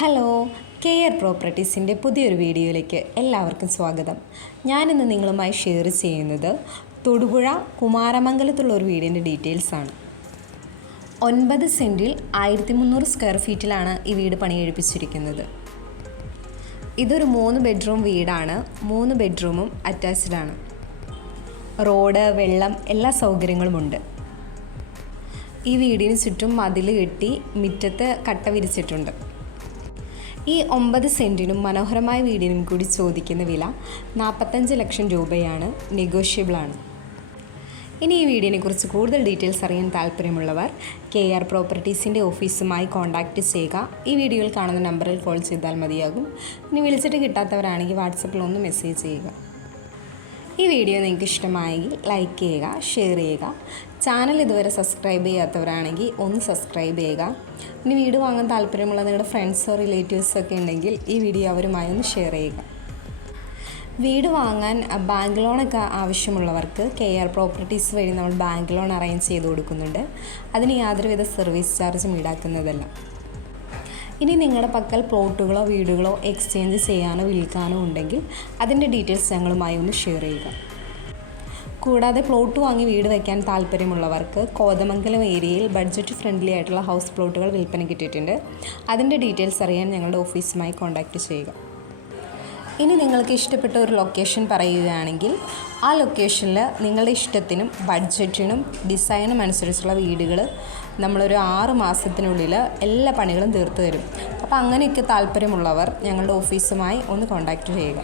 Hello, care പ്രോപ്പർട്ടീസിൻ്റെ പുതിയൊരു വീഡിയോയിലേക്ക് എല്ലാവർക്കും സ്വാഗതം. ഞാനിന്ന് നിങ്ങളുമായി ഷെയർ ചെയ്യുന്നത് തൊടുപുഴ കുമാരമംഗലത്തുള്ള ഒരു വീടിൻ്റെ ഡീറ്റെയിൽസാണ്. 9 സെൻറ്റിൽ 1300 സ്ക്വയർ ഫീറ്റിലാണ് ഈ വീട് പണിയെഴുപ്പിച്ചിരിക്കുന്നത്. ഇതൊരു 3 ബെഡ്റൂം വീടാണ്. 3 ബെഡ്റൂമും അറ്റാച്ച്ഡാണ്. റോഡ്, വെള്ളം എല്ലാ സൗകര്യങ്ങളുമുണ്ട്. ഈ വീടിന് ചുറ്റും മതിൽ കെട്ടി മുറ്റത്ത് കട്ട വിരിച്ചിട്ടുണ്ട്. ഈ 9 സെൻറ്റിനും മനോഹരമായ വീടിനും കൂടി ചോദിക്കുന്ന വില 45 ലക്ഷം രൂപയാണ്. നെഗോഷ്യബിളാണ്. ഇനി ഈ വീടിനെക്കുറിച്ച് കൂടുതൽ ഡീറ്റെയിൽസ് അറിയാൻ താല്പര്യമുള്ളവർ കെയർ പ്രോപ്പർട്ടീസിൻ്റെ ഓഫീസുമായി കോൺടാക്റ്റ് ചെയ്യുക. ഈ വീഡിയോയിൽ കാണുന്ന നമ്പറിൽ കോൾ ചെയ്താൽ മതിയാകും. ഇനി വിളിച്ചിട്ട് കിട്ടാത്തവരാണെങ്കിൽ വാട്സപ്പിൽ ഒന്ന് മെസ്സേജ് ചെയ്യുക. ഈ വീഡിയോ നിങ്ങൾക്ക് ഇഷ്ടമായെങ്കിൽ ലൈക്ക് ചെയ്യുക, ഷെയർ ചെയ്യുക. ചാനൽ ഇതുവരെ സബ്സ്ക്രൈബ് ചെയ്യാത്തവരാണെങ്കിൽ ഒന്ന് സബ്സ്ക്രൈബ് ചെയ്യുക. ഇനി വീട് വാങ്ങാൻ താല്പര്യമുള്ള നിങ്ങളുടെ ഫ്രണ്ട്സോ റിലേറ്റീവ്സൊക്കെ ഉണ്ടെങ്കിൽ ഈ വീഡിയോ അവരുമായി ഒന്ന് ഷെയർ ചെയ്യുക. വീട് വാങ്ങാൻ ബാങ്ക് ലോണൊക്കെ ആവശ്യമുള്ളവർക്ക് കെയർ പ്രോപ്പർട്ടീസ് വഴി നമ്മൾ ബാങ്ക് ലോൺ അറേഞ്ച് ചെയ്ത് കൊടുക്കുന്നുണ്ട്. അതിന് യാതൊരുവിധ സർവീസ് ചാർജും ഈടാക്കുന്നതല്ല. ഇനി നിങ്ങളുടെ പക്കൽ പ്ലോട്ടുകളോ വീടുകളോ എക്സ്ചേഞ്ച് ചെയ്യാനോ വിൽക്കാനോ ഉണ്ടെങ്കിൽ അതിൻ്റെ ഡീറ്റെയിൽസ് ഞങ്ങളുമായി ഒന്ന് ഷെയർ ചെയ്യുക. കൂടാതെ പ്ലോട്ട് വാങ്ങി വീട് വയ്ക്കാൻ താല്പര്യമുള്ളവർക്ക് കോതമംഗലം ഏരിയയിൽ ബഡ്ജറ്റ് ഫ്രണ്ട്ലി ആയിട്ടുള്ള ഹൗസ് പ്ലോട്ടുകൾ വിൽപ്പന കിട്ടിയിട്ടുണ്ട്. അതിൻ്റെ ഡീറ്റെയിൽസ് അറിയാൻ ഞങ്ങളുടെ ഓഫീസുമായി കോൺടാക്റ്റ് ചെയ്യുക. ഇനി നിങ്ങൾക്ക് ഇഷ്ടപ്പെട്ട ഒരു ലൊക്കേഷൻ പറയുകയാണെങ്കിൽ ആ ലൊക്കേഷനിൽ നിങ്ങളുടെ ഇഷ്ടത്തിനും ബഡ്ജറ്റിനും ഡിസൈനും അനുസരിച്ചുള്ള വീടുകൾ നമ്മളൊരു 6 മാസത്തിനുള്ളിൽ എല്ലാ പണികളും തീർത്തു തരും. അപ്പോൾ അങ്ങനെയൊക്കെ താല്പര്യമുള്ളവർ ഞങ്ങളുടെ ഓഫീസുമായി ഒന്ന് കോൺടാക്റ്റ് ചെയ്യുക.